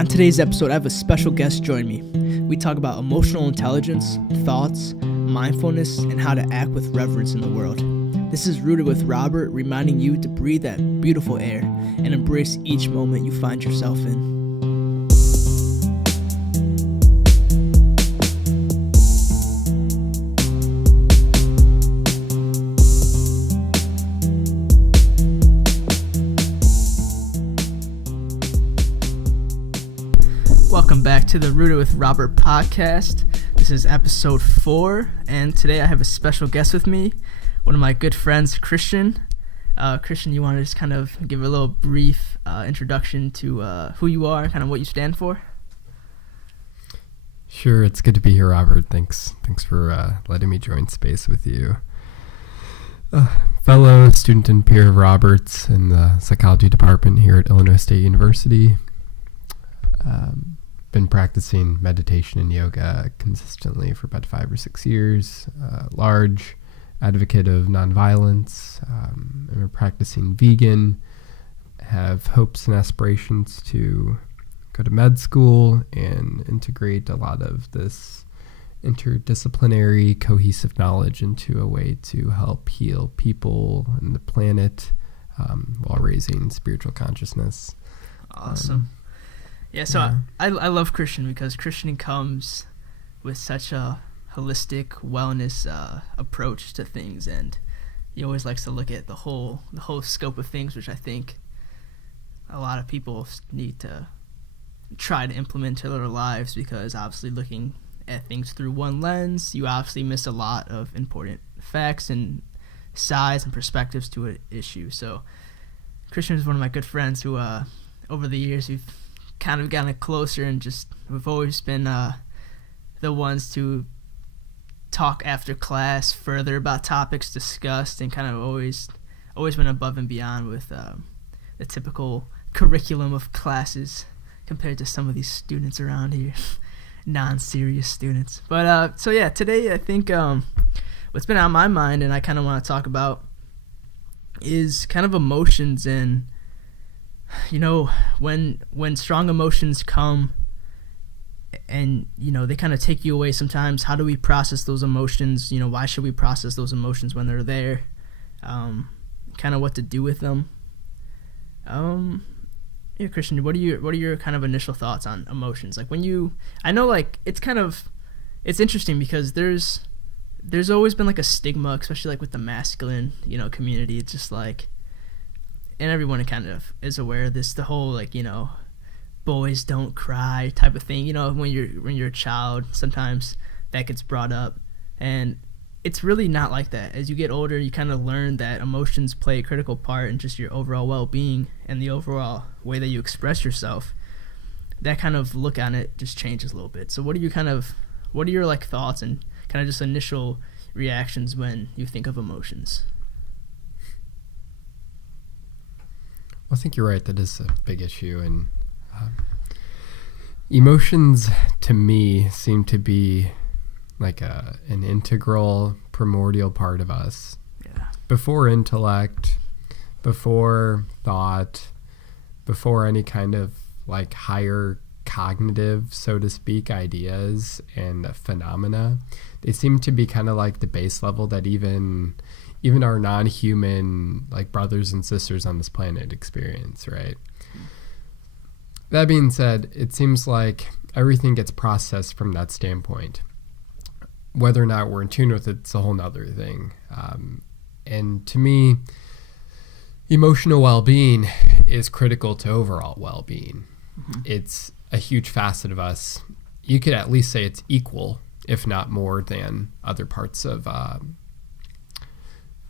On today's episode, I have a special guest join me. We talk about emotional intelligence, thoughts, mindfulness, and how to act with reverence in the world. This is Rooted with Robert, reminding you to breathe that beautiful air and embrace each moment you find yourself in. Welcome back to the Rooted with Robert podcast. This is episode 4, and today I have a special guest with me, one of my good friends, Christian. Christian, you want to just kind of give a little brief introduction to who you are and kind of what you stand for? Sure, it's good to be here, Robert. Thanks for letting me join space with you. Fellow student and peer of Robert's in the psychology department here at Illinois State University. Been practicing meditation and yoga consistently for about 5 or 6 years. Large advocate of nonviolence. I'm a practicing vegan. Have hopes and aspirations to go to med school and integrate a lot of this interdisciplinary, cohesive knowledge into a way to help heal people and the planet while raising spiritual consciousness. Awesome. I love Christian because Christian comes with such a holistic wellness approach to things, and he always likes to look at the whole scope of things, which I think a lot of people need to try to implement into their lives, because obviously looking at things through one lens, you obviously miss a lot of important facts and sides and perspectives to an issue. So Christian is one of my good friends who over the years we've kind of gotten closer, and just we've always been the ones to talk after class further about topics discussed, and kind of always been above and beyond with the typical curriculum of classes compared to some of these students around here, non-serious students. But today I think what's been on my mind and I kind of want to talk about is kind of emotions, and when strong emotions come and, they kind of take you away sometimes, how do we process those emotions? Why should we process those emotions when they're there? Kind of what to do with them. Christian, what are your kind of initial thoughts on emotions? Like it's interesting because there's always been like a stigma, especially like with the masculine, community. It's just like, and everyone kind of is aware of this, the whole boys don't cry type of thing. When you're a child, sometimes that gets brought up, and it's really not like that. As you get older, you kind of learn that emotions play a critical part in just your overall well-being and the overall way that you express yourself. That kind of look on it just changes a little bit. So what are your like thoughts and kind of just initial reactions when you think of emotions? I think you're right. That is a big issue, and emotions to me seem to be like an integral, primordial part of us. Yeah. Before intellect, before thought, before any kind of like higher cognitive, so to speak, ideas and phenomena, they seem to be kind of like the base level that even our non-human like brothers and sisters on this planet experience, right? That being said, it seems like everything gets processed from that standpoint. Whether or not we're in tune with it's a whole nother thing. And to me, emotional well-being is critical to overall well-being. Mm-hmm. It's a huge facet of us. You could at least say it's equal, if not more than other parts of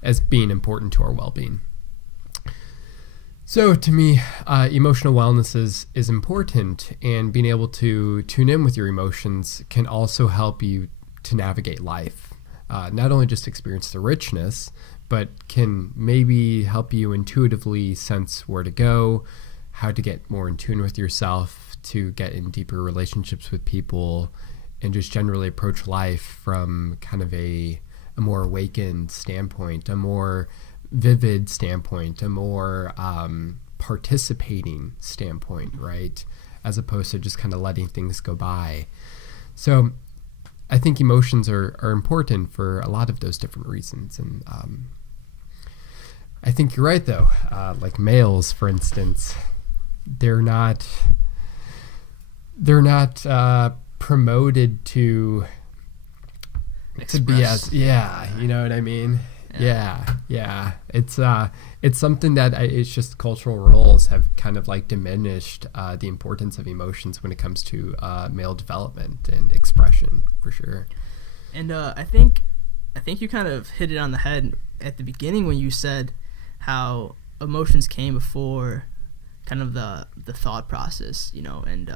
as being important to our well-being. So to me, emotional wellness is important, and being able to tune in with your emotions can also help you to navigate life. Not only just experience the richness, but can maybe help you intuitively sense where to go, how to get more in tune with yourself, to get in deeper relationships with people, and just generally approach life from kind of a more awakened standpoint, a more vivid standpoint, a more participating standpoint, right? As opposed to just kind of letting things go by. So I think emotions are important for a lot of those different reasons. And I think you're right, though. Like males, for instance, they're not promoted to be as, you know what I mean? Yeah. It's something that it's just cultural roles have kind of like diminished the importance of emotions when it comes to male development and expression, for sure. And I think you kind of hit it on the head at the beginning when you said how emotions came before kind of the thought process, you know, and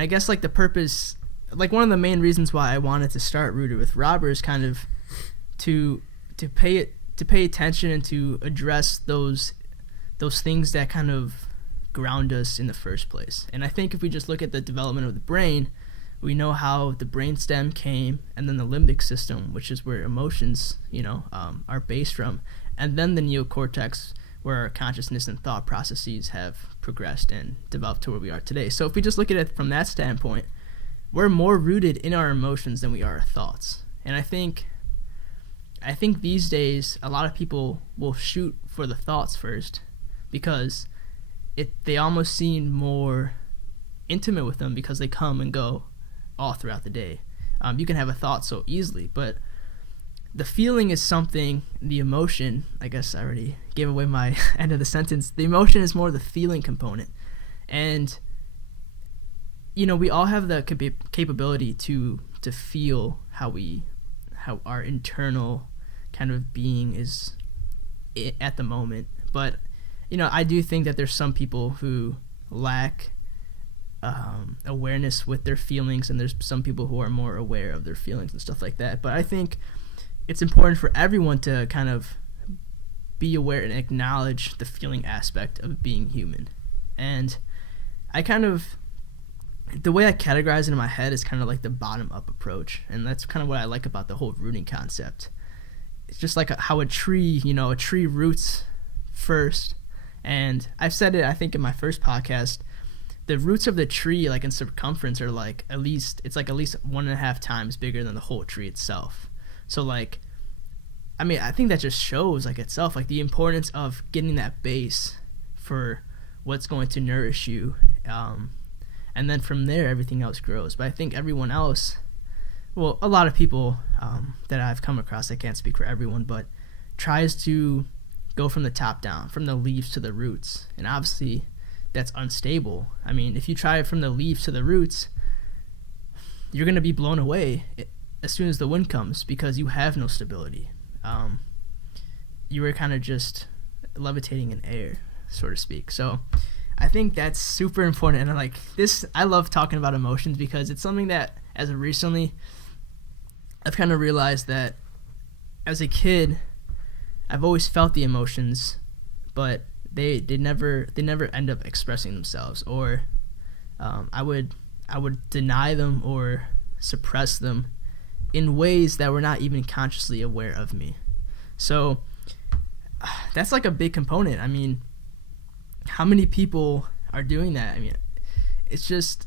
I guess like the purpose, like one of the main reasons why I wanted to start Rooted with Robert is kind of to pay attention and to address those things that kind of ground us in the first place. And I think if we just look at the development of the brain, we know how the brainstem came, and then the limbic system, which is where emotions, you know, are based from, and then the neocortex, where our consciousness and thought processes have progressed and developed to where we are today. So if we just look at it from that standpoint, we're more rooted in our emotions than we are our thoughts. And I think these days a lot of people will shoot for the thoughts first because they almost seem more intimate with them because they come and go all throughout the day. You can have a thought so easily, but the feeling is something, the emotion, I guess I already gave away my end of the sentence. The emotion is more the feeling component. And, you know, we all have the capability to feel how our internal kind of being is at the moment. But, you know, I do think that there's some people who lack awareness with their feelings, and there's some people who are more aware of their feelings and stuff like that. But I think it's important for everyone to kind of be aware and acknowledge the feeling aspect of being human. And the way I categorize it in my head is kind of like the bottom-up approach, and that's kind of what I like about the whole rooting concept. It's just like how a tree roots first, and I've said it, I think, in my first podcast. The roots of the tree, like in circumference, are like at least 1.5 times bigger than the whole tree itself. So like, I mean, I think that just shows like itself, like the importance of getting that base for what's going to nourish you. And then from there, everything else grows. But I think everyone else, well, a lot of people that I've come across, I can't speak for everyone, but tries to go from the top down, from the leaves to the roots. And obviously that's unstable. I mean, if you try it from the leaves to the roots, you're going to be blown away as soon as the wind comes because you have no stability. You were kind of just levitating in air, so to speak. So I think that's super important. And I love talking about emotions because it's something that as of recently I've kind of realized that as a kid I've always felt the emotions, but they never end up expressing themselves, or I would deny them or suppress them in ways that were not even consciously aware of me. So that's like a big component. I mean, how many people are doing that? I mean, it's just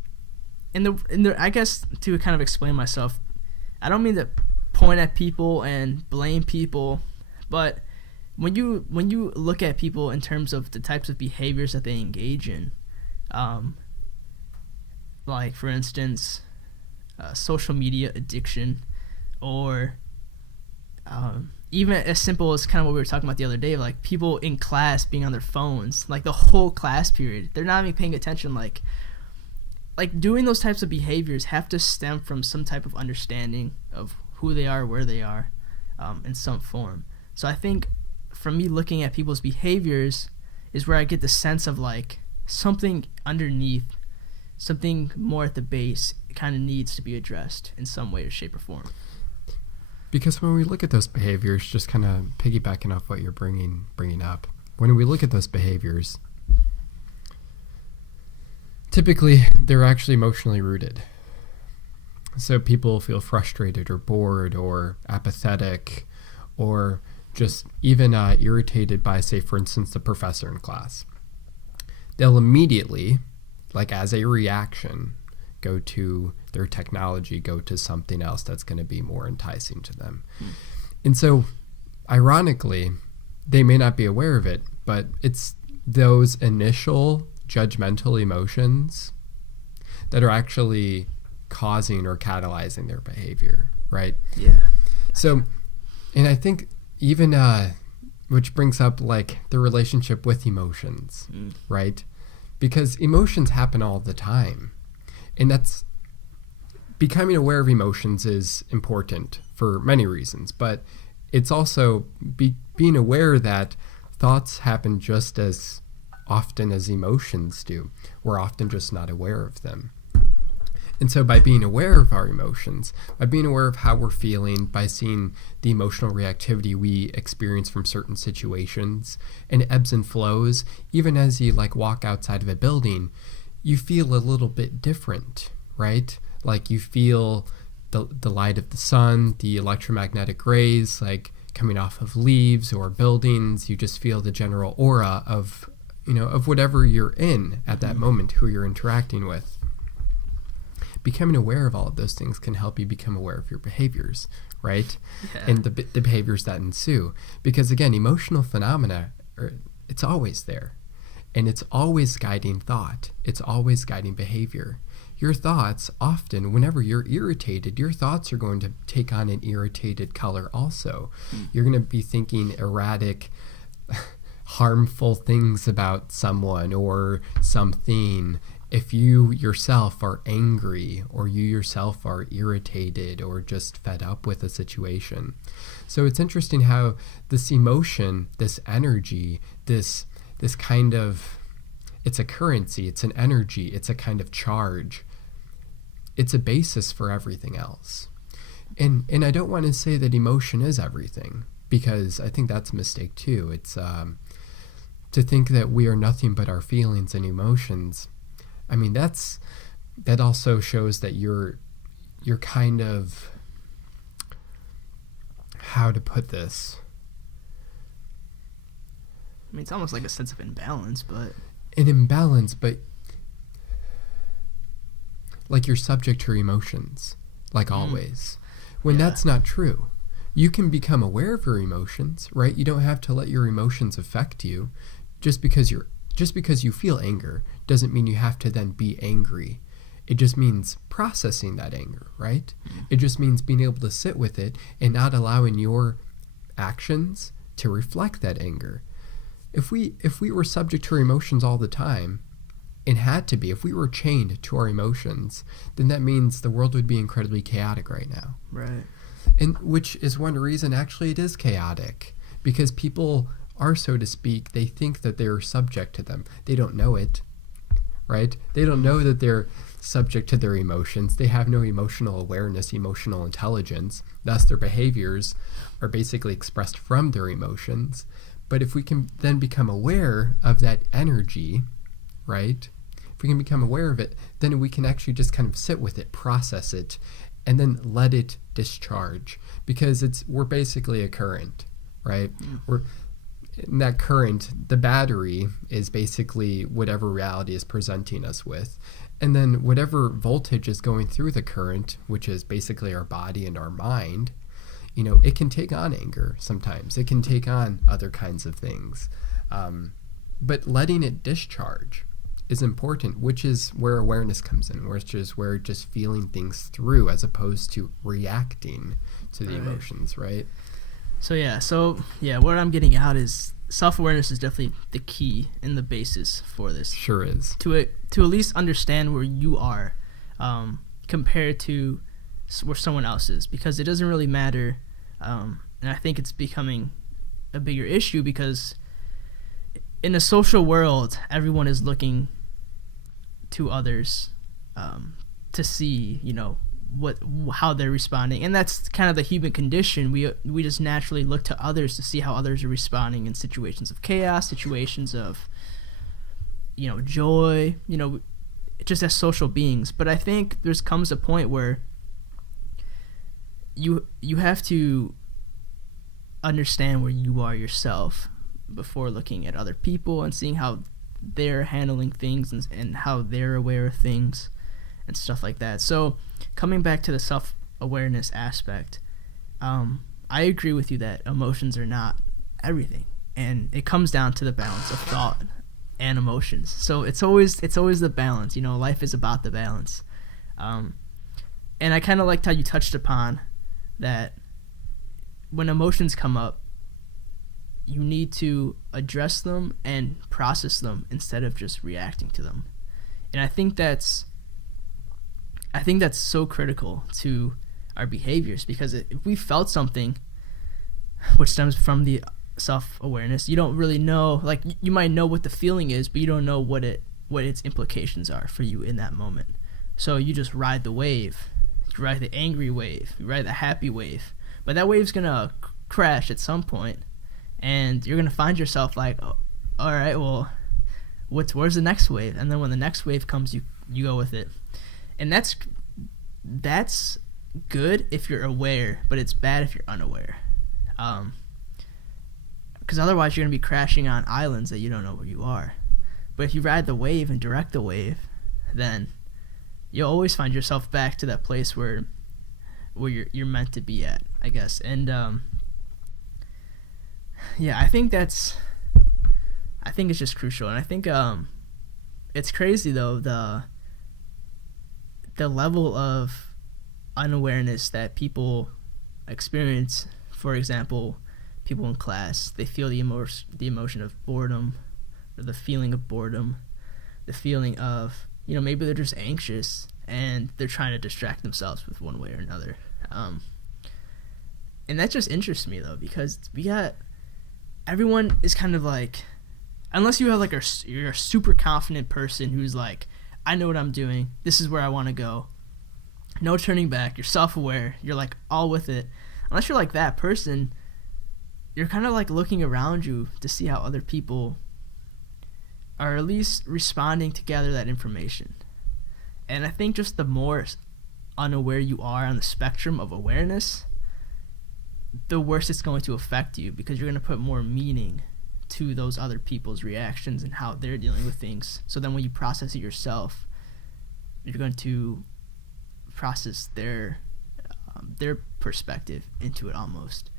in the I guess to kind of explain myself, I don't mean to point at people and blame people, but when you look at people in terms of the types of behaviors that they engage in, like for instance, social media addiction, or even as simple as kind of what we were talking about the other day, like people in class being on their phones, like the whole class period, they're not even paying attention. Like doing those types of behaviors have to stem from some type of understanding of who they are, where they are, in some form. So I think from me looking at people's behaviors is where I get the sense of like something underneath, something more at the base, kind of needs to be addressed in some way or shape or form. Because when we look at those behaviors, just kind of piggybacking off what you're bringing up, when we look at those behaviors, typically they're actually emotionally rooted. So people feel frustrated or bored or apathetic, or just even irritated by, say, for instance, the professor in class, they'll immediately, like as a reaction, go to their technology, go to something else that's going to be more enticing to them. And so, ironically, they may not be aware of it, but it's those initial judgmental emotions that are actually causing or catalyzing their behavior, right? Yeah. So, and I think even, which brings up like the relationship with emotions, right? Because emotions happen all the time. And that's, becoming aware of emotions is important for many reasons, but it's also being aware that thoughts happen just as often as emotions do. We're often just not aware of them. And so by being aware of our emotions, by being aware of how we're feeling, by seeing the emotional reactivity we experience from certain situations and ebbs and flows, even as you like walk outside of a building, you feel a little bit different, right? Like you feel the light of the sun, the electromagnetic rays, like coming off of leaves or buildings. You just feel the general aura of, of whatever you're in at that moment, who you're interacting with. Becoming aware of all of those things can help you become aware of your behaviors, right? Yeah. And the behaviors that ensue. Because again, emotional phenomena, it's always there. And it's always guiding thought. It's always guiding behavior. Your thoughts, often, whenever you're irritated, your thoughts are going to take on an irritated color also. You're going to be thinking erratic, harmful things about someone or something. If you yourself are angry or you yourself are irritated or just fed up with a situation. So it's interesting how this emotion, this energy, this kind of, it's a currency, it's an energy, it's a kind of charge. It's a basis for everything else. And I don't want to say that emotion is everything, because I think that's a mistake too. It's to think that we are nothing but our feelings and emotions. I mean, that also shows that you're kind of, how to put this? I mean, it's almost like a sense of imbalance, but... An imbalance, but like you're subject to your emotions, like always. When that's not true. You can become aware of your emotions, right? You don't have to let your emotions affect you. Just because you feel anger doesn't mean you have to then be angry. It just means processing that anger, right? It just means being able to sit with it and not allowing your actions to reflect that anger. If we were subject to our emotions all the time, and had to be, if we were chained to our emotions, then that means the world would be incredibly chaotic right now. Right. And which is one reason actually it is chaotic, because people are, so to speak, they think that they're subject to them. They don't know it, right? They don't know that they're subject to their emotions. They have no emotional awareness, emotional intelligence. Thus, their behaviors are basically expressed from their emotions. But if we can then become aware of that energy, right? If we can become aware of it, then we can actually just kind of sit with it, process it, and then let it discharge. Because we're basically a current, right? In that current, the battery is basically whatever reality is presenting us with. And then whatever voltage is going through the current, which is basically our body and our mind, it can take on anger sometimes. It can take on other kinds of things. But letting it discharge is important, which is where awareness comes in, which is where just feeling things through as opposed to reacting to the emotions, right? So what I'm getting out is self-awareness is definitely the key and the basis for this. Sure is. To at least understand where you are compared to where someone else is, because it doesn't really matter. And I think it's becoming a bigger issue because in a social world, everyone is looking to others to see, how they're responding, and that's kind of the human condition. We just naturally look to others to see how others are responding in situations of chaos, situations of joy, just as social beings. But I think comes a point where you have to understand where you are yourself before looking at other people and seeing how they're handling things and how they're aware of things and stuff like that. So coming back to the self-awareness aspect, I agree with you that emotions are not everything, and it comes down to the balance of thought and emotions. So it's always the balance. Life is about the balance. And I kind of liked how you touched upon that when emotions come up, you need to address them and process them instead of just reacting to them. And I think that's so critical to our behaviors, because if we felt something which stems from the self-awareness, you don't really know, like you might know what the feeling is, but you don't know what its implications are for you in that moment. So you just ride the wave. You ride the angry wave, you ride the happy wave, but that wave's gonna crash at some point, and you're gonna find yourself like, oh, all right, well, where's the next wave? And then when the next wave comes, you go with it. And that's good if you're aware, but it's bad if you're unaware. Because otherwise you're going to be crashing on islands that you don't know where you are. But if you ride the wave and direct the wave, then you'll always find yourself back to that place where you're meant to be at, I guess. And yeah, I think it's just crucial. And I think it's crazy though, the level of unawareness that people experience. For example, people in class, they feel the emotion of boredom, or the feeling of boredom, the feeling of, maybe they're just anxious and they're trying to distract themselves with one way or another. And that just interests me though, because everyone is kind of like, unless you have like you're a super confident person who's like, I know what I'm doing, this is where I want to go, no turning back, you're self-aware, you're like all with it. Unless you're like that person, you're kind of like looking around you to see how other people are at least responding to gather that information. And I think just the more unaware you are on the spectrum of awareness, the worse it's going to affect you, because you're going to put more meaning to those other people's reactions and how they're dealing with things. So then when you process it yourself, you're going to process their perspective into it almost.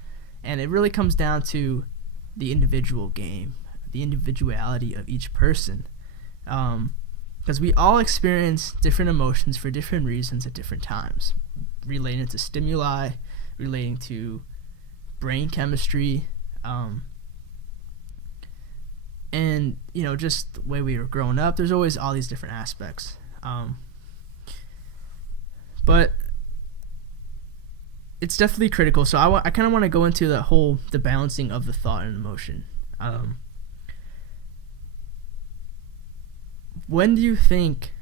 And it really comes down to the individual game, the individuality of each person. Because we all experience different emotions for different reasons at different times, relating to stimuli, relating to brain chemistry, and just the way we were growing up. There's always all these different aspects, but it's definitely critical. So I kind of want to go into the balancing of the thought and emotion. When do you think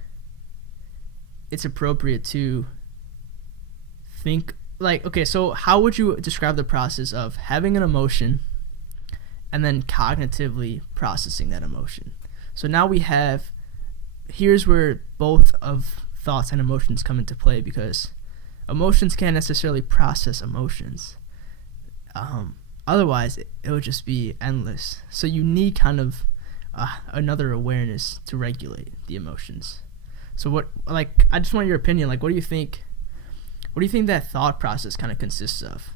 it's appropriate to think, like, okay, so how would you describe the process of having an emotion and then cognitively processing that emotion? So now here's where both of thoughts and emotions come into play, because emotions can't necessarily process emotions. Otherwise, it would just be endless. So you need kind of another awareness to regulate the emotions. So I just want your opinion. Like, what do you think that thought process kind of consists of?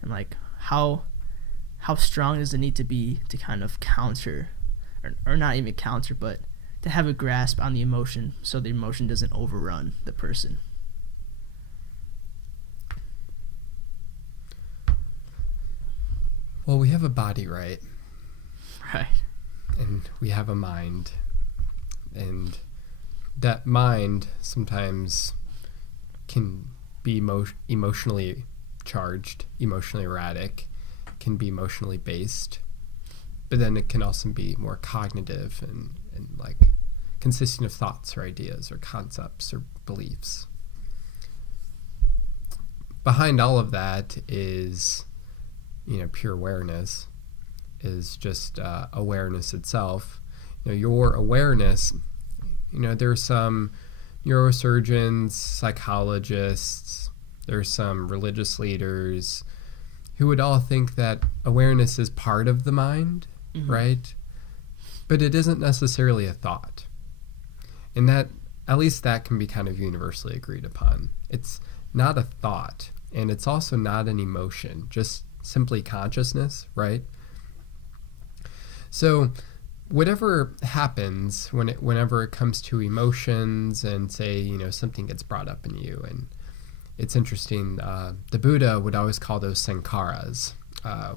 And like, how strong does it need to be to kind of counter, or not even counter, but to have a grasp on the emotion so the emotion doesn't overrun the person? Well, we have a body, right? Right. And we have a mind. And that mind sometimes can be emotionally charged, emotionally erratic, can be emotionally based. But then it can also be more cognitive and like consisting of thoughts or ideas or concepts or beliefs. Behind all of that is, pure awareness, is just awareness itself. Your awareness, there's some neurosurgeons, psychologists, there's some religious leaders, who would all think that awareness is part of the mind, right? But it isn't necessarily a thought. And that, at least that can be kind of universally agreed upon. It's not a thought, and it's also not an emotion, just simply consciousness, right? So whatever happens whenever it comes to emotions, and say, you know, something gets brought up in you, and it's interesting, the Buddha would always call those sankharas,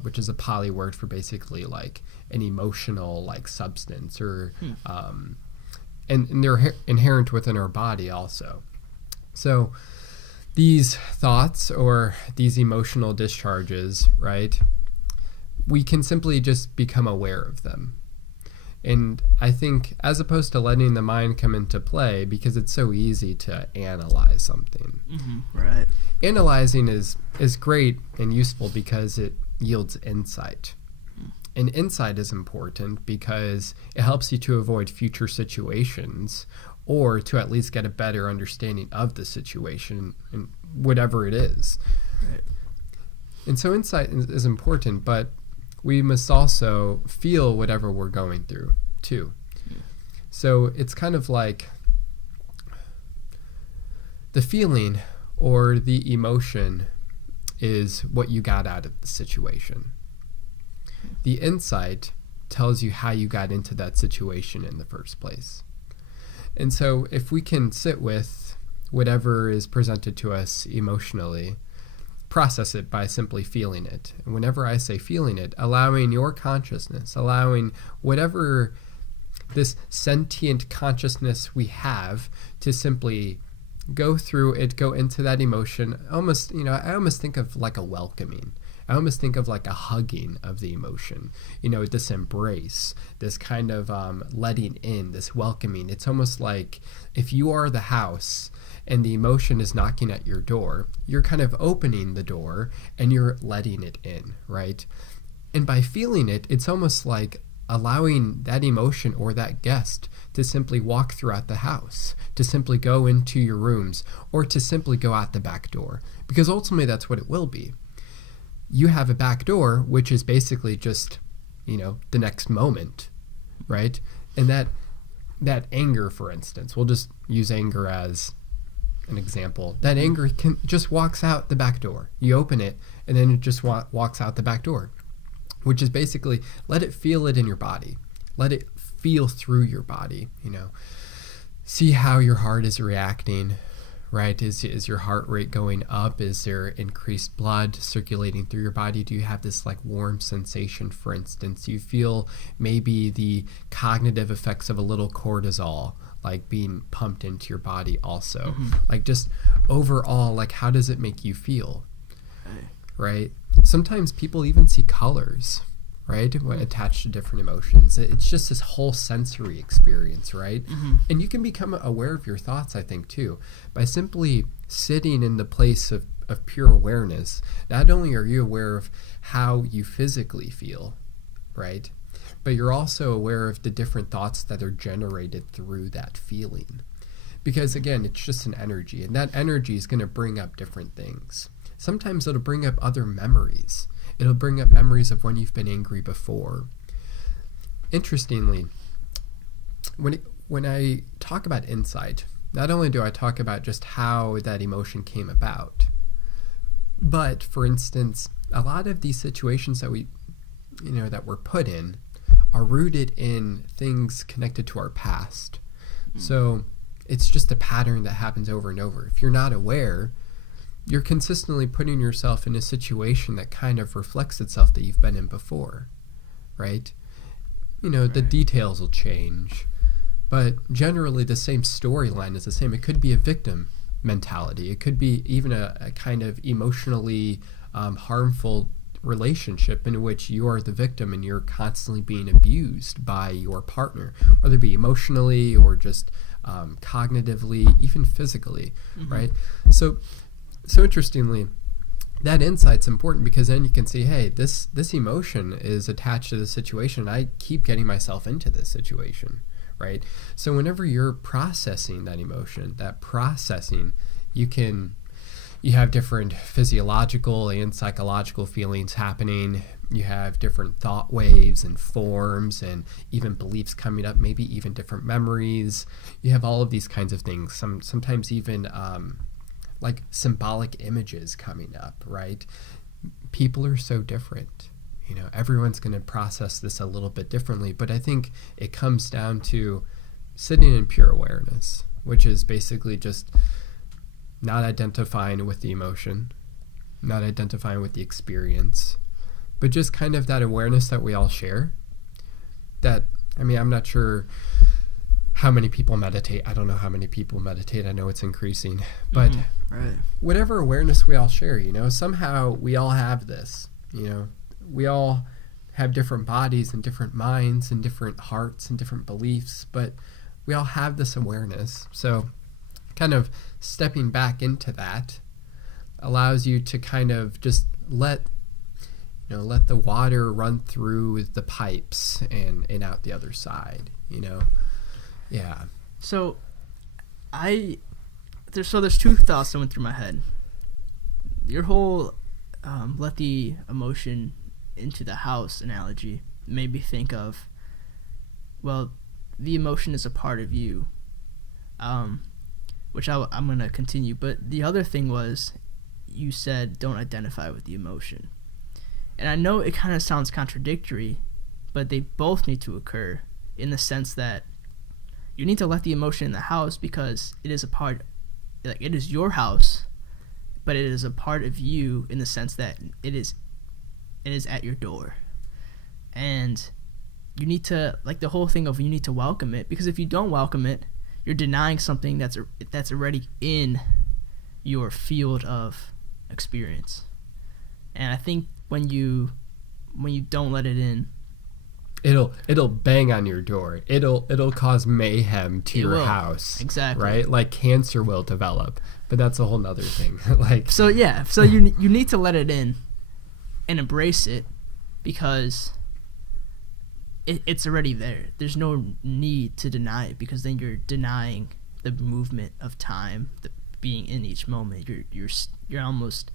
which is a Pali word for basically like an emotional like substance, or and they're inherent within our body also. So these thoughts or these emotional discharges, right, we can simply just become aware of them. And I think, as opposed to letting the mind come into play, because it's so easy to analyze something. Right. Analyzing is great and useful because it yields insight. And insight is important because it helps you to avoid future situations, or to at least get a better understanding of the situation, and whatever it is. Right. And so insight is important, but we must also feel whatever we're going through too. So it's kind of like the feeling or the emotion is what you got out of the situation. The insight tells you how you got into that situation in the first place. And so if we can sit with whatever is presented to us emotionally, process it by simply feeling it. And whenever I say feeling it, allowing your consciousness, allowing whatever this sentient consciousness we have to simply go through it, go into that emotion. Almost, you know, I almost think of like a welcoming. I almost think of like a hugging of the emotion, you know, this embrace, this kind of letting in, this welcoming. It's almost like if you are the house and the emotion is knocking at your door, you're kind of opening the door and you're letting it in, right? And by feeling it, it's almost like allowing that emotion or that guest to simply walk throughout the house, to simply go into your rooms, or to simply go out the back door. Because ultimately that's what it will be. You have a back door, which is basically just, you know, the next moment, right? And that anger, for instance, we'll just use anger as an example. That anger just walks out the back door. You open it, and then it just walks out the back door, which is basically let it feel it in your body. Let it feel through your body, you know. See how your heart is reacting, right? Is your heart rate going up? Is there increased blood circulating through your body? Do you have this like warm sensation, for instance? You feel maybe the cognitive effects of a little cortisol like being pumped into your body also. Like just overall, like how does it make you feel? Right? Sometimes people even see colors, right? When attached to different emotions. It's just this whole sensory experience, right? And you can become aware of your thoughts, I think, too, by simply sitting in the place of pure awareness. Not only are you aware of how you physically feel, right? But you're also aware of the different thoughts that are generated through that feeling. Because again, it's just an energy, and that energy is going to bring up different things. Sometimes it'll bring up other memories. It'll bring up memories of when you've been angry before. Interestingly, when I talk about insight, not only do I talk about just how that emotion came about, but for instance, a lot of these situations that that we're put in are rooted in things connected to our past. So it's just a pattern that happens over and over. If you're not aware, you're consistently putting yourself in a situation that kind of reflects itself that you've been in before, right? You know, the details will change, but generally the same storyline is the same. It could be a victim mentality. It could be even a kind of emotionally harmful relationship in which you are the victim and you're constantly being abused by your partner, whether it be emotionally or just cognitively, even physically, right? So interestingly, that insight's important because then you can see, hey, this emotion is attached to the situation. I keep getting myself into this situation, right? So whenever you're processing that emotion, you can you have different physiological and psychological feelings happening. You have different thought waves and forms and even beliefs coming up, maybe even different memories. You have all of these kinds of things, sometimes even like symbolic images coming up, right? People are so different. Everyone's going to process this a little bit differently, but I think it comes down to sitting in pure awareness, which is basically just not identifying with the emotion, not identifying with the experience, but just kind of that awareness that we all share. I'm not sure how many people meditate. I don't know how many people meditate. I know it's increasing, but right. Whatever awareness we all share, somehow we all have this, we all have different bodies and different minds and different hearts and different beliefs, but we all have this awareness. So kind of stepping back into that allows you to kind of just let the water run through the pipes and out the other side, Yeah. So there's two thoughts that went through my head. Your whole let the emotion into the house analogy made me think of, well, the emotion is a part of you, which I'm going to continue. But the other thing was, you said don't identify with the emotion. And I know it kind of sounds contradictory, but they both need to occur in the sense that you need to let the emotion in the house because it is a part, like it is your house, but it is a part of you in the sense that it is at your door. And you need to, like the whole thing of you need to welcome it, because if you don't welcome it, you're denying something that's already in your field of experience. And I think when you don't let it in, it'll bang on your door. It'll cause mayhem to your house. Exactly. Right? Like cancer will develop, but that's a whole nother thing. So you need to let it in and embrace it, because it's already there. There's no need to deny it, because then you're denying the movement of time, the being in each moment. You're almost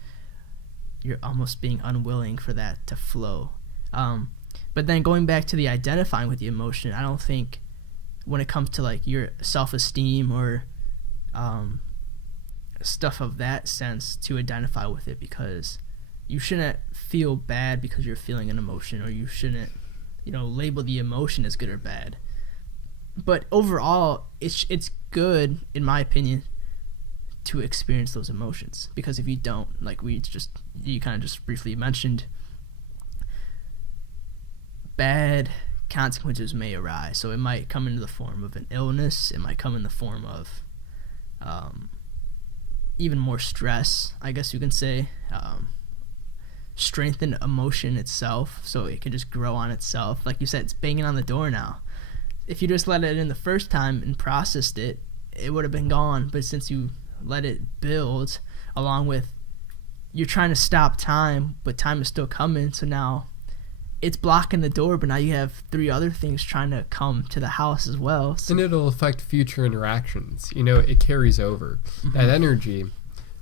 being unwilling for that to flow. But then going back to the identifying with the emotion, I don't think when it comes to like your self-esteem or stuff of that sense to identify with it, because you shouldn't feel bad because you're feeling an emotion, or you shouldn't label the emotion as good or bad. But overall, it's good, in my opinion, to experience those emotions, because if you don't, like you kind of just briefly mentioned, bad consequences may arise. So it might come into the form of an illness, it might come in the form of even more stress, I guess you can say, strengthen emotion itself, so it can just grow on itself. Like you said, it's banging on the door now. If you just let it in the first time and processed it, it would have been gone. But since you let it build, along with you're trying to stop time, but time is still coming, so now it's blocking the door, but now you have 3 other things trying to come to the house as well. So. And it'll affect future interactions. It carries over. Mm-hmm. That energy,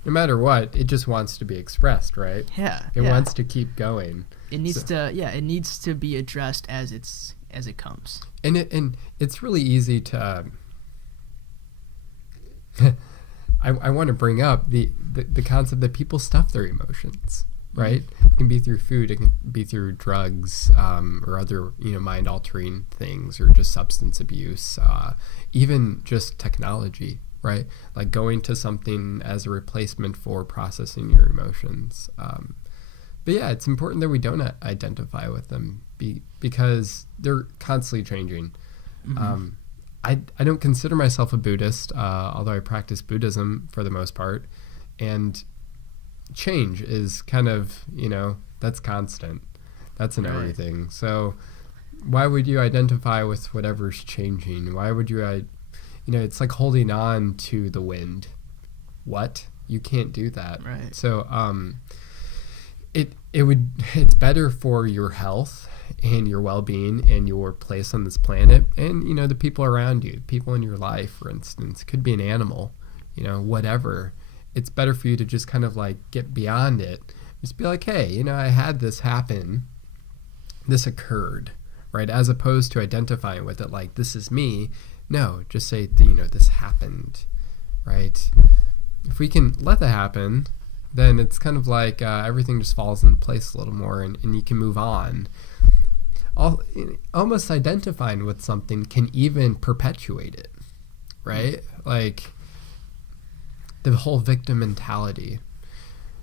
no matter what, it just wants to be expressed, right? Yeah. It wants to keep going. It needs it needs to be addressed as it comes. And it's really easy to I want to bring up the concept that people stuff their emotions, right? Mm-hmm. It can be through food, it can be through drugs, or other mind altering things, or just substance abuse, even just technology, right? Like going to something as a replacement for processing your emotions. But yeah, it's important that we don't identify with them because they're constantly changing. Mm-hmm. I don't consider myself a Buddhist, although I practice Buddhism for the most part. And change is kind of, that's constant. That's in everything. So why would you identify with whatever's changing? Why would you, it's like holding on to the wind. What? You can't do that. Right. So it's better for your health and your well-being and your place on this planet, and the people around you, people in your life, for instance. It could be an animal, whatever, it's better for you to just kind of like get beyond it. Just be like, hey, I had this happen. This occurred, right? As opposed to identifying with it like, this is me. No, just say, this happened, right? If we can let that happen, then it's kind of like everything just falls in place a little more, and you can move on. Almost identifying with something can even perpetuate it, right? Like the whole victim mentality.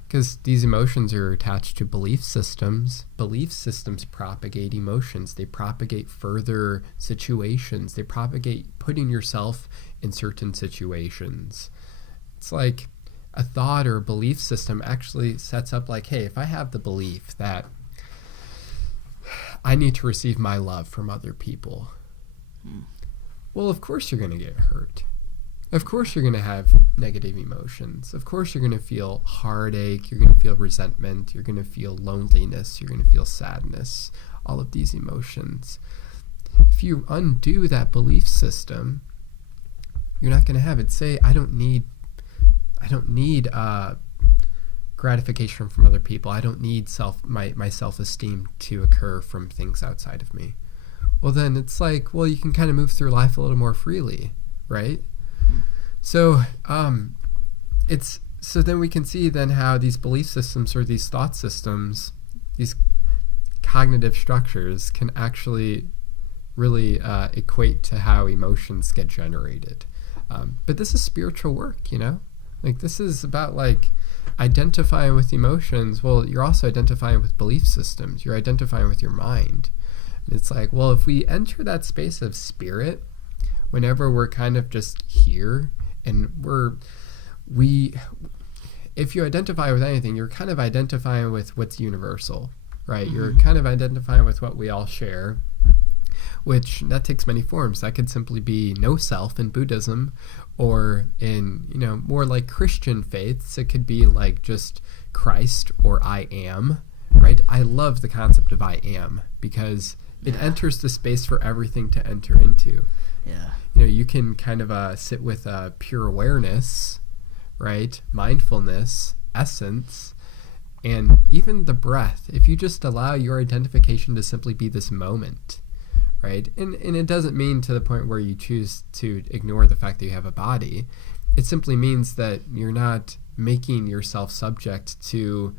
Because these emotions are attached to belief systems. Belief systems propagate emotions. They propagate further situations. They propagate putting yourself in certain situations. It's like a thought or a belief system actually sets up like, hey, if I have the belief that I need to receive my love from other people, well, of course you're going to get hurt. Of course you're going to have negative emotions. Of course you're going to feel heartache. You're going to feel resentment. You're going to feel loneliness. You're going to feel sadness. All of these emotions. If you undo that belief system, you're not going to have it. Say, I don't need gratification from other people. I don't need my self-esteem to occur from things outside of me. Well, then it's like, well, you can kind of move through life a little more freely, right? So so then we can see then how these belief systems or these thought systems, these cognitive structures can actually really equate to how emotions get generated. But this is spiritual work, Like this is about like identifying with emotions. Well, you're also identifying with belief systems. You're identifying with your mind. And it's like, well, if we enter that space of spirit, whenever we're kind of just here and if you identify with anything, you're kind of identifying with what's universal, right? Mm-hmm. You're kind of identifying with what we all share, which that takes many forms. That could simply be no self in Buddhism, or in, more like Christian faiths, it could be like just Christ or I am, right? I love the concept of I am because it enters the space for everything to enter into. Yeah. You can kind of sit with pure awareness, right? Mindfulness, essence, and even the breath. If you just allow your identification to simply be this moment, right? And it doesn't mean to the point where you choose to ignore the fact that you have a body. It simply means that you're not making yourself subject to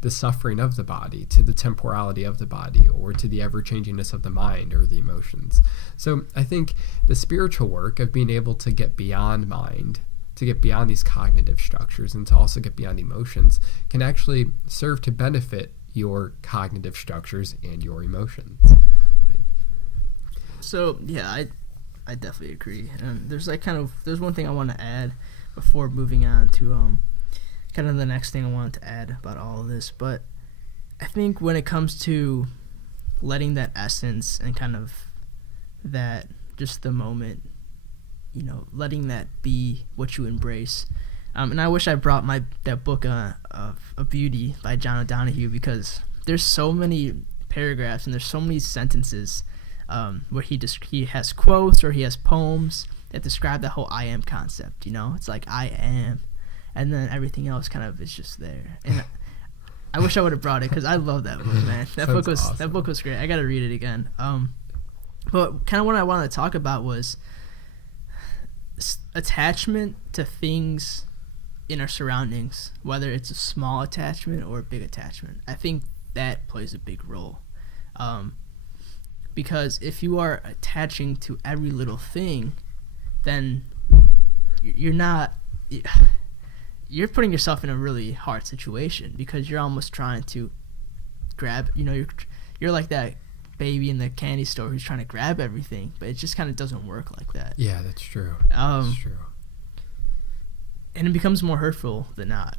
the suffering of the body, to the temporality of the body, or to the ever-changingness of the mind or the emotions. So I think the spiritual work of being able to get beyond mind, to get beyond these cognitive structures, and to also get beyond emotions can actually serve to benefit your cognitive structures and your emotions. So yeah, I definitely agree. And there's there's one thing I want to add before moving on to kind of the next thing I wanted to add about all of this. But I think when it comes to letting that essence and kind of that just the moment, letting that be what you embrace. And I wish I brought that book of Beauty by John O'Donohue, because there's so many paragraphs and there's so many sentences where he has quotes or he has poems that describe the whole I am concept. It's like I am, and then everything else kind of is just there. And I wish I would have brought it because I love that book, man. That book was great. I got to read it again. But kind of what I wanted to talk about was attachment to things in our surroundings, whether it's a small attachment or a big attachment. I think that plays a big role. Because if you are attaching to every little thing, then you're putting yourself in a really hard situation, because you're almost trying to grab, you're like that baby in the candy store who's trying to grab everything, but it just kind of doesn't work like that. Yeah, that's true. That's true. And it becomes more hurtful than not,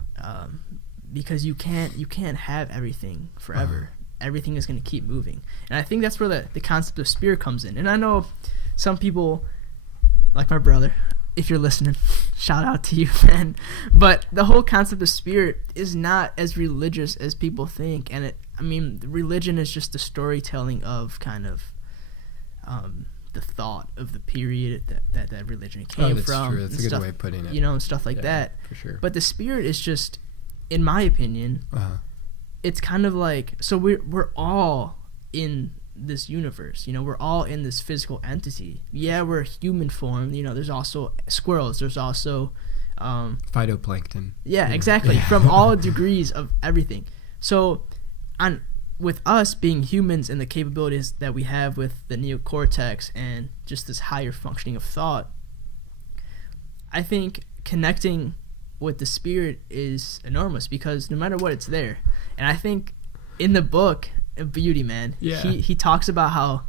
because you can't have everything forever. Everything is going to keep moving. And I think that's where the concept of spirit comes in. And I know some people, like my brother, if you're listening, shout out to you, man. But the whole concept of spirit is not as religious as people think. And religion is just the storytelling of kind of the thought of the period that religion came that's from. True. That's a good way of putting it. And stuff like that. For sure. But the spirit is just, in my opinion, it's kind of like, so we're all in this universe, we're all in this physical entity. Yeah, we're human form. There's also squirrels. There's also phytoplankton. Yeah, exactly. From all degrees of everything. So, with us being humans and the capabilities that we have with the neocortex and just this higher functioning of thought, I think connecting with the spirit is enormous, because no matter what, it's there. And I think in the book Beauty, man, he talks about how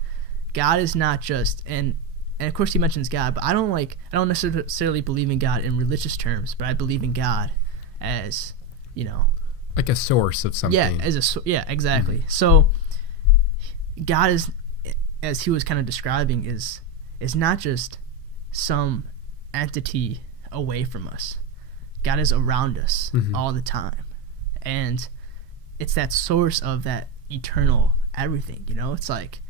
God is not just, and of course he mentions God, but I don't necessarily believe in God in religious terms, but I believe in God as, like a source of something. Exactly. Mm-hmm. So God is, as he was kind of describing, is not just some entity away from us. God is around us all the time, and it's that source of that eternal everything. It's like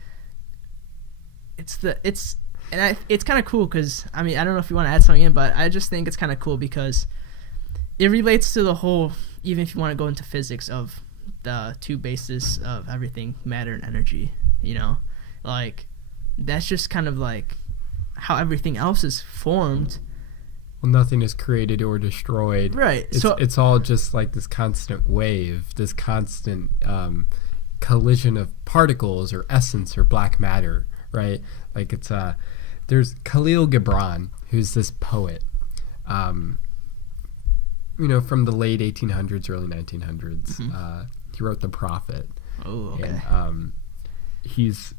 it's kind of cool, because I don't know if you want to add something in, but I just think it's kind of cool because it relates to the whole, even if you want to go into physics, of the two bases of everything, matter and energy. Like that's just kind of like how everything else is formed. Well, nothing is created or destroyed. Right. It's all just like this constant wave, this constant collision of particles or essence or black matter, right? Like it's there's Khalil Gibran, who's this poet, from the late 1800s, early 1900s. He wrote The Prophet. Oh, okay. And he's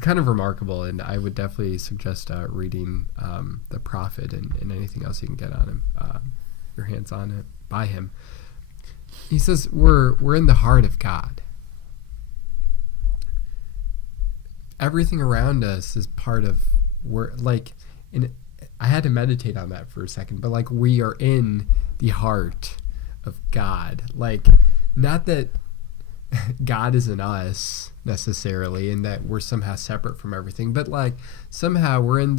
kind of remarkable, and I would definitely suggest reading The Prophet and anything else you can get on him, your hands on it, by him. He says we're in the heart of God. Everything around us is part of, I had to meditate on that for a second, but like we are in the heart of God. Like, not that God isn't us necessarily and that we're somehow separate from everything, but like somehow we're in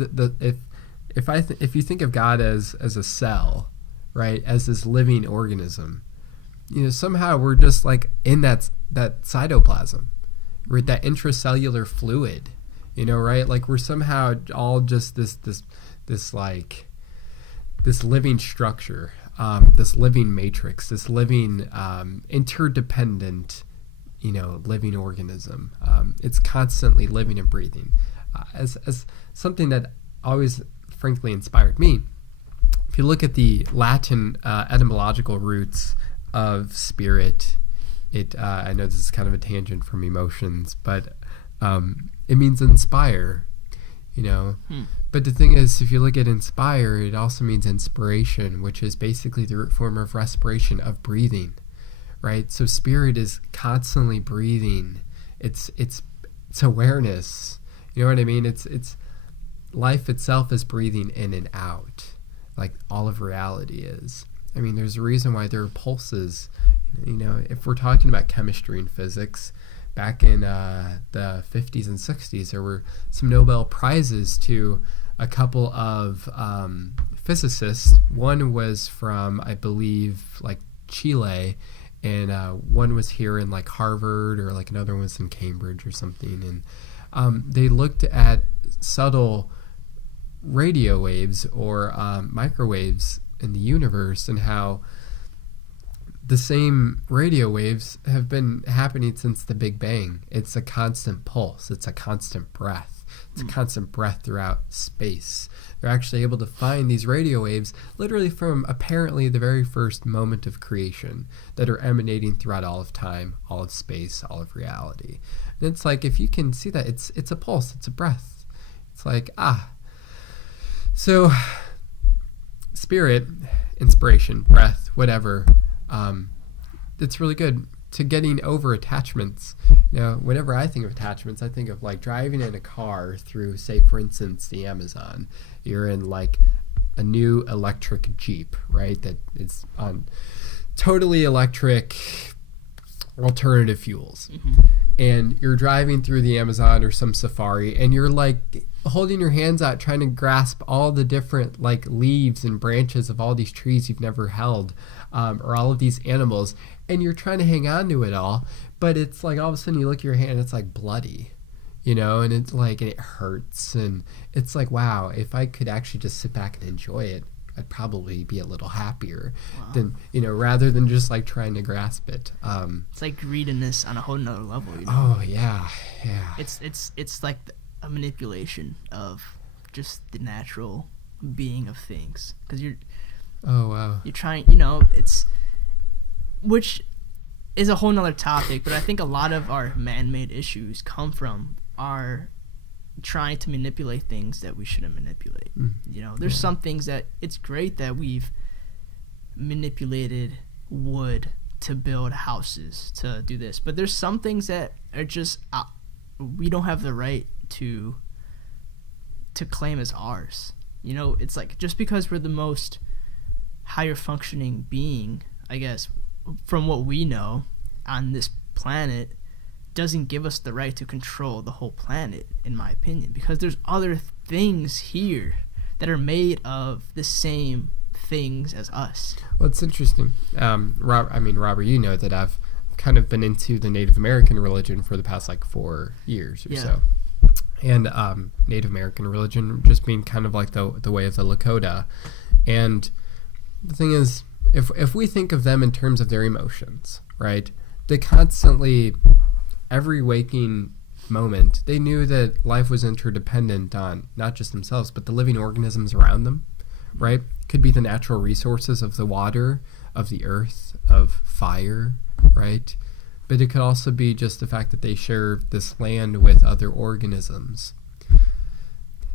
if you think of God as a cell, right, as this living organism, somehow we're just like in that cytoplasm, right, that intracellular fluid, right, like we're somehow all just this living structure, this living matrix, this living interdependent living organism. It's constantly living and breathing. As something that always frankly inspired me, if you look at the Latin etymological roots of spirit, I know this is kind of a tangent from emotions, but it means inspire, But the thing is, if you look at inspire, it also means inspiration, which is basically the root form of respiration, of breathing. Right, so spirit is constantly breathing. It's awareness. You know what I mean? It's life itself is breathing in and out, like all of reality is. There's a reason why there are pulses. If we're talking about chemistry and physics, back in the 50s and 60s, there were some Nobel Prizes to a couple of physicists. One was from, I believe, like Chile. And one was here in like Harvard, or like another one was in Cambridge or something. And they looked at subtle radio waves or microwaves in the universe, and how the same radio waves have been happening since the Big Bang. It's a constant pulse. It's a constant breath. It's a constant breath throughout space. They're actually able to find these radio waves literally from apparently the very first moment of creation that are emanating throughout all of time, all of space, all of reality. And it's like, if you can see that, it's a pulse, it's a breath. It's like, So spirit, inspiration, breath, whatever, it's really good to getting over attachments. Whenever I think of attachments, I think of like driving in a car through, say, for instance, the Amazon. You're in like a new electric Jeep, right? That is on totally electric alternative fuels. and you're driving through the Amazon or some safari, and you're like holding your hands out trying to grasp all the different like leaves and branches of all these trees you've never held, or all of these animals, and you're trying to hang on to it all, but it's like all of a sudden you look at your hand, it's like bloody, and it's like, and it hurts, and it's like, wow, if I could actually just sit back and enjoy it, I'd probably be a little happier than, rather than just like trying to grasp it. It's like greediness on a whole nother level, Oh yeah. It's like a manipulation of just the natural being of things, because you're trying, which is a whole nother topic, but I think a lot of our man-made issues come from our trying to manipulate things that we shouldn't manipulate. There's some things that it's great that we've manipulated wood to build houses, to do this, but there's some things that are just we don't have the right to claim as ours. It's like, just because we're the most higher functioning being, I guess, from what we know on this planet, doesn't give us the right to control the whole planet, in my opinion, because there's other things here that are made of the same things as us. Well, it's interesting. Robert, you know that I've kind of been into the Native American religion for the past like 4 years or so. And Native American religion just being kind of like the way of the Lakota. And the thing is, if we think of them in terms of their emotions, right, they constantly, every waking moment, they knew that life was interdependent on not just themselves, but the living organisms around them, right? Could be the natural resources of the water, of the earth, of fire, right? But it could also be just the fact that they share this land with other organisms.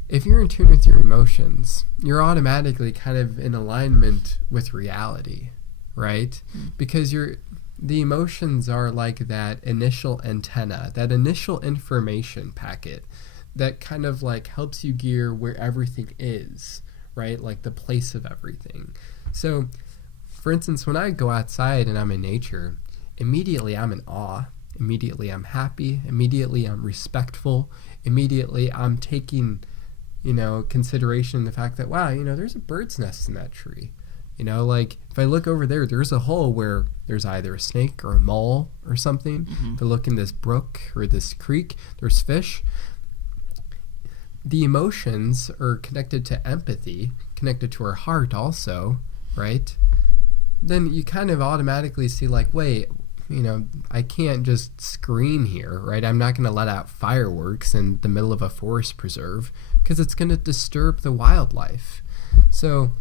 If you're in tune with your emotions, you're automatically kind of in alignment with reality, right? Because the emotions are like that initial antenna, that initial information packet that kind of like helps you gear where everything is, right? Like the place of everything. So, for instance, when I go outside and I'm in nature, immediately I'm in awe, immediately I'm happy, immediately I'm respectful, immediately I'm taking, consideration the fact that, wow, there's a bird's nest in that tree. Like if I look over there, there's a hole where there's either a snake or a mole or something. If I look in this brook or this creek, there's fish. The emotions are connected to empathy, connected to our heart also, right? Then you kind of automatically see like, wait, I can't just scream here, right? I'm not going to let out fireworks in the middle of a forest preserve because it's going to disturb the wildlife. So,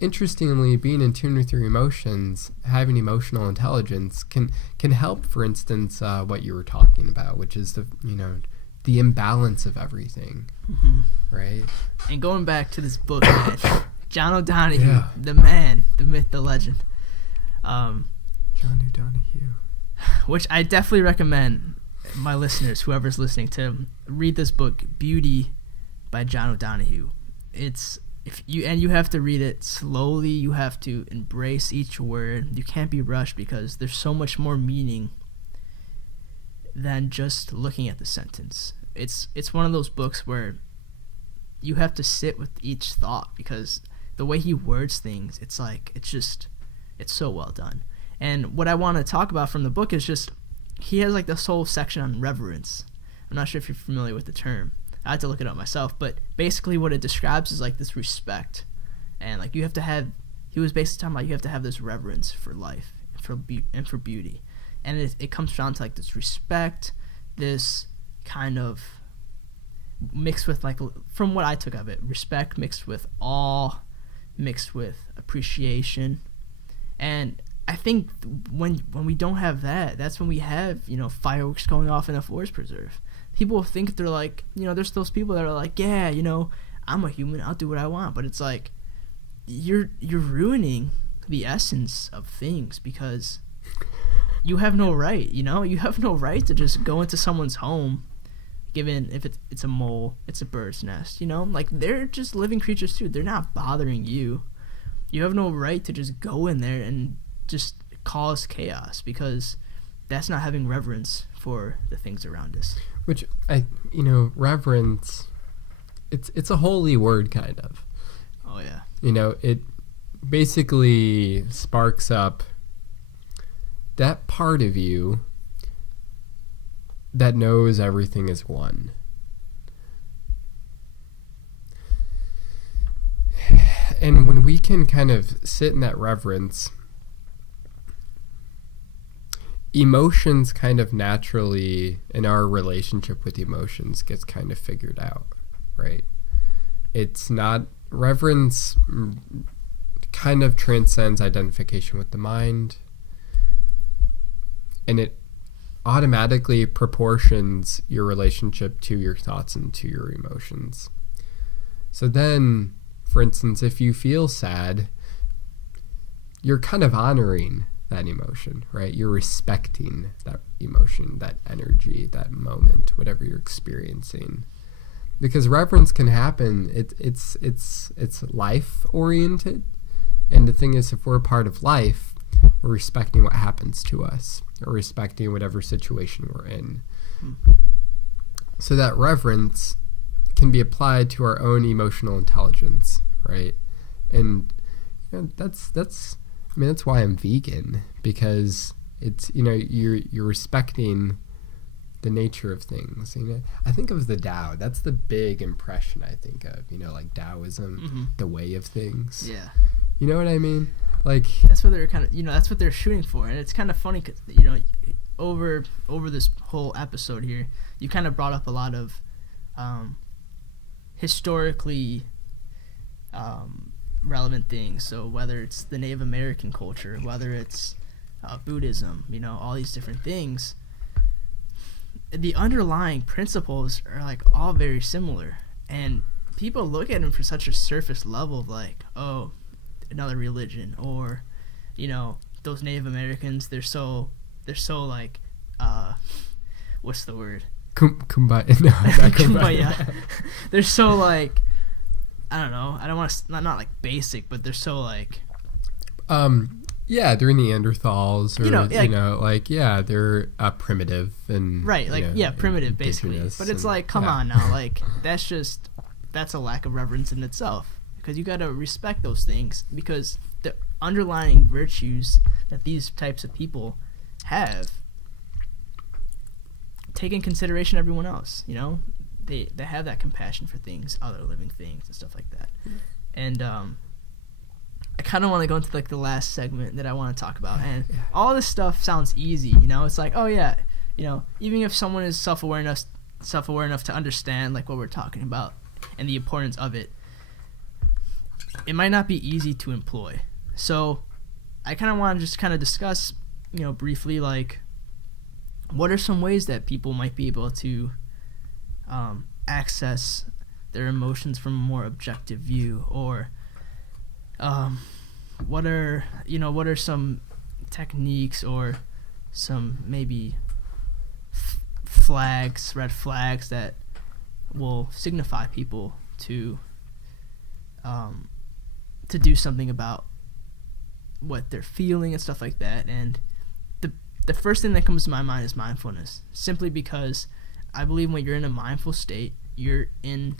interestingly, being in tune with your emotions, having emotional intelligence can help, for instance, what you were talking about, which is the imbalance of everything, right? And going back to this book, man, John O'Donohue, the man, the myth, the legend. John O'Donohue. Which I definitely recommend my listeners, whoever's listening, to read this book, Beauty by John O'Donohue. You have to read it slowly. You have to embrace each word. You can't be rushed because there's so much more meaning than just looking at the sentence. It's one of those books where you have to sit with each thought, because the way he words things, it's so well done. And what I want to talk about from the book is just, he has like this whole section on reverence. I'm not sure if you're familiar with the term. I had to look it up myself, but basically what it describes is like this respect, and like he was basically talking about you have to have this reverence for life and for beauty, and it comes down to like this respect, this kind of mixed with, like, from what I took of it, respect mixed with awe, mixed with appreciation. And I think when we don't have that, that's when we have, fireworks going off in a forest preserve. People think they're like, there's those people that are like, yeah, I'm a human, I'll do what I want. But it's like, you're ruining the essence of things, because you have no right, you have no right to just go into someone's home, given if it's a mole, it's a bird's nest, like, they're just living creatures too. They're not bothering you. You have no right to just go in there and just cause chaos, because that's not having reverence for the things around us. Which reverence, it's a holy word, kind of. Oh yeah. It basically sparks up that part of you that knows everything is one. And when we can kind of sit in that reverence, emotions kind of naturally, in our relationship with emotions, gets kind of figured out, right? It's not, reverence kind of transcends identification with the mind, and it automatically proportions your relationship to your thoughts and to your emotions. So then, for instance, if you feel sad, you're kind of honoring that emotion, right? You're respecting that emotion, that energy, that moment, whatever you're experiencing. Because reverence can happen. It's life oriented, and the thing is, if we're a part of life, we're respecting what happens to us, or respecting whatever situation we're in. So that reverence can be applied to our own emotional intelligence, right? And that's why I'm vegan, because it's you're respecting the nature of things. I think of the Tao. That's the big impression I think of. Like Taoism, the way of things. Yeah. You know what I mean? Like, that's what they're kind of that's what they're shooting for, and it's kind of funny because over this whole episode here, you kind of brought up a lot of historically relevant things. So whether it's the Native American culture, whether it's Buddhism, all these different things, the underlying principles are like all very similar, and people look at them for such a surface level of like, oh, another religion, or those Native Americans, they're so like what's the word? Kumbaya. No, not kumbaya. They're so like, I don't know. I don't want to not like basic, but they're so like. Yeah, they're Neanderthals, or they're primitive and right, like primitive basically. But it's like, come on now, like that's a lack of reverence in itself, because you got to respect those things, because the underlying virtues that these types of people have take in consideration everyone else. They have that compassion for things, other living things, and stuff like that. And I kind of want to go into like the last segment that I want to talk about, and all this stuff sounds easy. It's like, oh yeah, even if someone is self-aware enough to understand like what we're talking about and the importance of it, it might not be easy to employ. So I kind of want to just kind of discuss, briefly, like, what are some ways that people might be able to access their emotions from a more objective view, or what are some techniques or some maybe red flags that will signify people to do something about what they're feeling and stuff like that. And the first thing that comes to my mind is mindfulness, simply because I believe when you're in a mindful state, you're in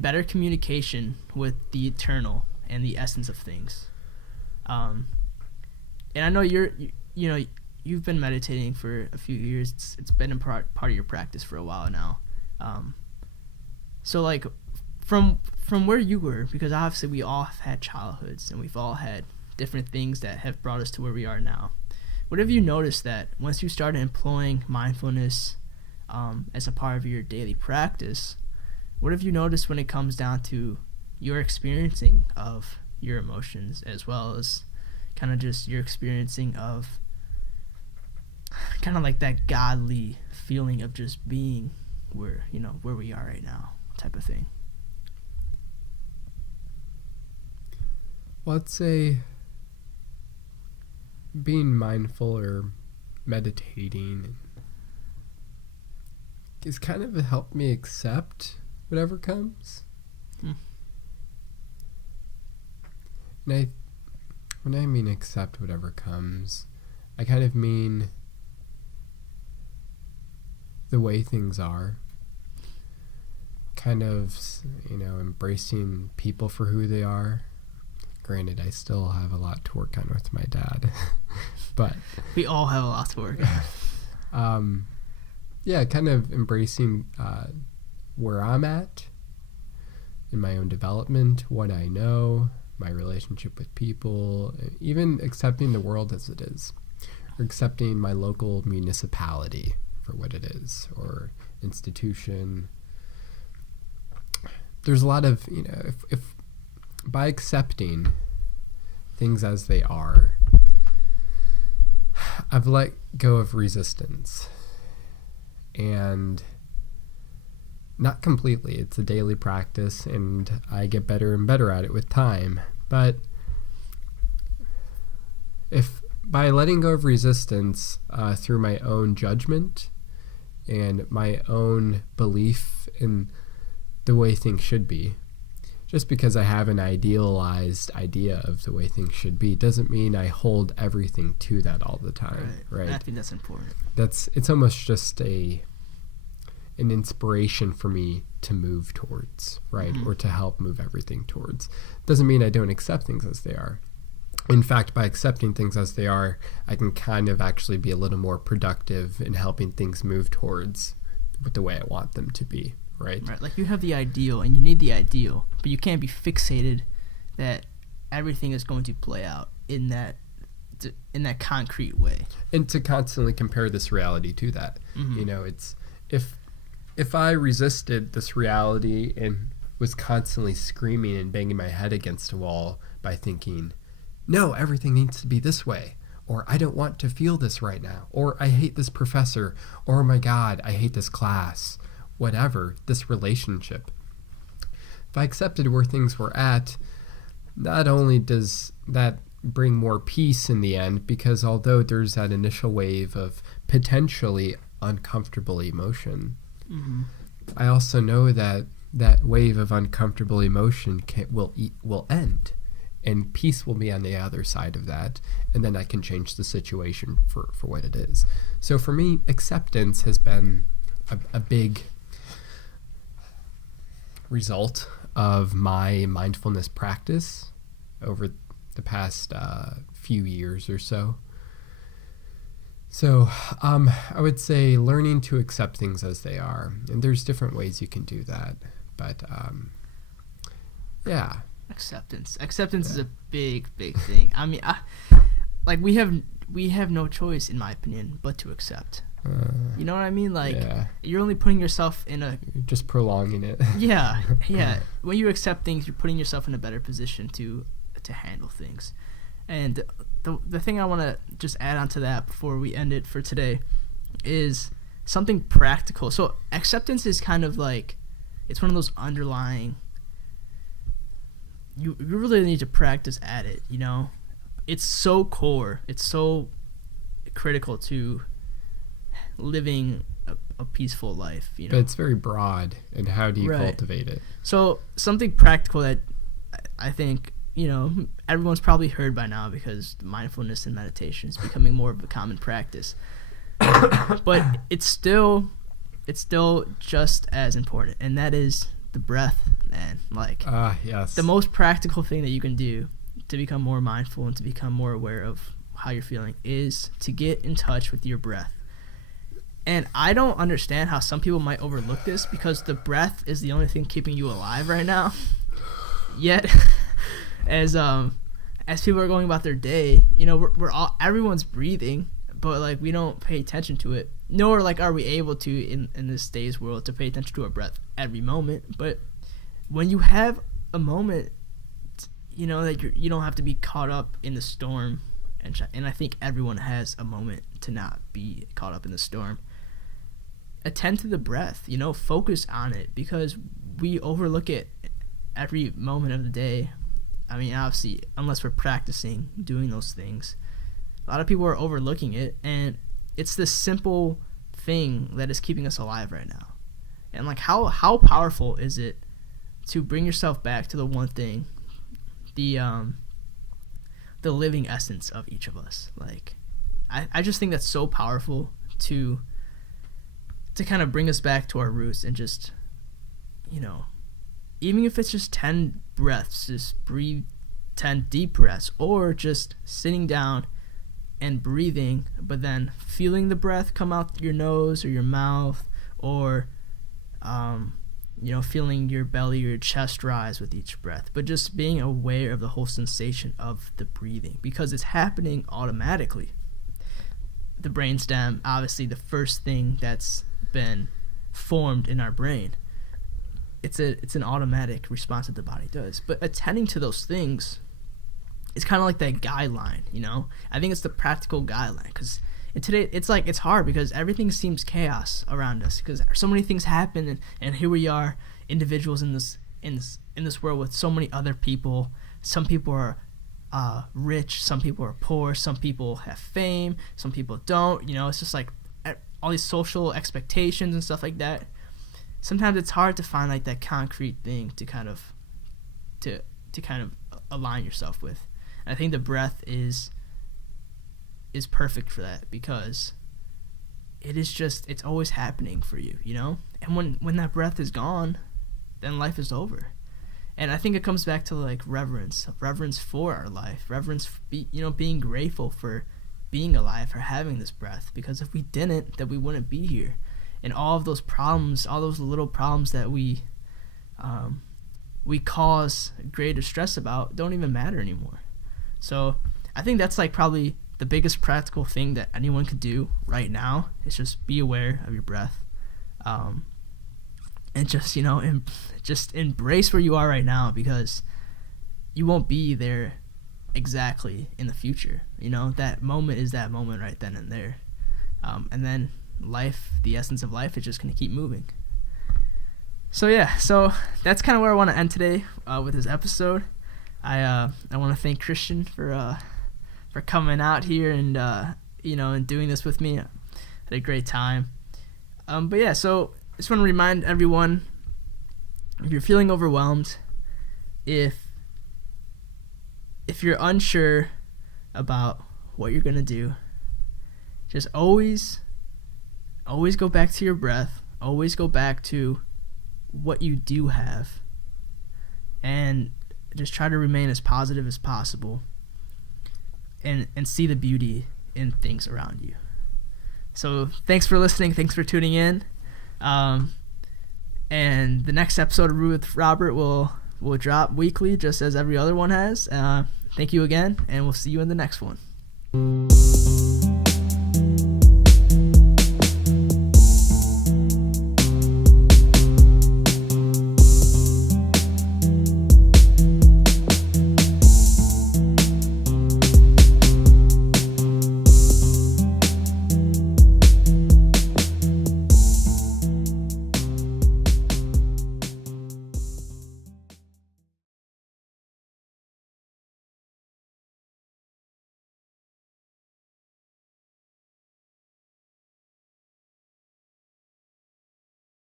better communication with the eternal and the essence of things. And I know you've been meditating for a few years. It's been a part of your practice for a while now. So like from where you were, because obviously we all have had childhoods and we've all had different things that have brought us to where we are now. What have you noticed that once you started employing mindfulness as a part of your daily practice, what have you noticed when it comes down to your experiencing of your emotions, as well as kind of just your experiencing of kind of like that godly feeling of just being where we are right now type of thing? Well, I'd say being mindful or meditating is kind of helped me accept whatever comes. And when I mean accept whatever comes, I kind of mean the way things are. Kind of, embracing people for who they are. Granted, I still have a lot to work on with my dad, but we all have a lot to work on. Kind of embracing where I'm at in my own development, what I know, my relationship with people, even accepting the world as it is, or accepting my local municipality for what it is, or institution. There's a lot of, if by accepting things as they are, I've let go of resistance. And not completely, it's a daily practice, and I get better and better at it with time. But if by letting go of resistance through my own judgment and my own belief in the way things should be, just because I have an idealized idea of the way things should be doesn't mean I hold everything to that all the time, right? I think that's important. It's almost just an inspiration for me to move towards, right? Or to help move everything towards. Doesn't mean I don't accept things as they are. In fact, by accepting things as they are, I can kind of actually be a little more productive in helping things move towards the way I want them to be, right? Right, like you have the ideal and you need the ideal, but you can't be fixated that everything is going to play out in that concrete way. And to constantly compare this reality to that. It's if I resisted this reality and was constantly screaming and banging my head against a wall by thinking, no, everything needs to be this way, or I don't want to feel this right now, or I hate this professor, or oh my God, I hate this class, whatever, this relationship. If I accepted where things were at, not only does that bring more peace in the end, because although there's that initial wave of potentially uncomfortable emotion, I also know that that wave of uncomfortable emotion will end, and peace will be on the other side of that, and then I can change the situation for what it is. So for me, acceptance has been a big result of my mindfulness practice over the past few years or so. So I would say learning to accept things as they are. And there's different ways you can do that. But yeah. Acceptance is a big thing. I mean, we have no choice, in my opinion, but to accept. You know what I mean? Like, you're only putting yourself in a... You're just prolonging it. Yeah. When you accept things, you're putting yourself in a better position to handle things. And the thing I want to just add on to that before we end it for today is something practical. So acceptance is kind of like, it's one of those underlying... You really need to practice at it, It's so core. It's so critical to living a peaceful life, But it's very broad, and how do you cultivate it? So something practical that I think, everyone's probably heard by now, because mindfulness and meditation is becoming more of a common practice. But it's still just as important, and that is the breath, man. Like, yes. The most practical thing that you can do to become more mindful and to become more aware of how you're feeling is to get in touch with your breath. And I don't understand how some people might overlook this, because the breath is the only thing keeping you alive right now. Yet, as people are going about their day, everyone's breathing, but we don't pay attention to it. Nor are we able to in this day's world to pay attention to our breath every moment. But when you have a moment, that you don't have to be caught up in the storm, and I think everyone has a moment to not be caught up in the storm. Attend to the breath, focus on it, because we overlook it every moment of the day. I mean, obviously, unless we're practicing doing those things, a lot of people are overlooking it, and it's this simple thing that is keeping us alive right now. And how powerful is it to bring yourself back to the one thing, the living essence of each of us. I just think that's so powerful to to kind of bring us back to our roots and just, even if it's just 10 breaths, just breathe 10 deep breaths, or just sitting down and breathing, but then feeling the breath come out your nose or your mouth, or feeling your belly or your chest rise with each breath, but just being aware of the whole sensation of the breathing, because it's happening automatically. The brainstem, obviously the first thing that's been formed in our brain, it's an automatic response that the body does. But attending to those things is kind of like that guideline, I think it's the practical guideline, because today it's hard because everything seems chaos around us, because so many things happen, and here we are, individuals in this world with so many other people. Some people are rich, some people are poor, some people have fame, some people don't. It's just like all these social expectations and stuff like that. Sometimes it's hard to find like that concrete thing to kind of align yourself with. And I think the breath is perfect for that, because it's always happening for you, And when that breath is gone, then life is over. And I think it comes back to like reverence for our life, being grateful for being alive, for having this breath, because if we didn't, then we wouldn't be here. And all of those problems, all those little problems that we cause greater stress about, don't even matter anymore. So I think that's like probably the biggest practical thing that anyone could do right now, is just be aware of your breath, and just just embrace where you are right now, because you won't be there exactly in the future. That moment is that moment right then and there, and then life, the essence of life, is just going to keep moving. So that's kind of where I want to end today with this episode. I want to thank Christian for coming out here and and doing this with me. I had a great time. So I just want to remind everyone, if you're feeling overwhelmed, if you're unsure about what you're gonna do, just always go back to your breath. Always go back to what you do have, and just try to remain as positive as possible, and see the beauty in things around you. So thanks for listening. Thanks for tuning in. And the next episode of Brew with Robert will drop weekly, just as every other one has. Thank you again, and we'll see you in the next one.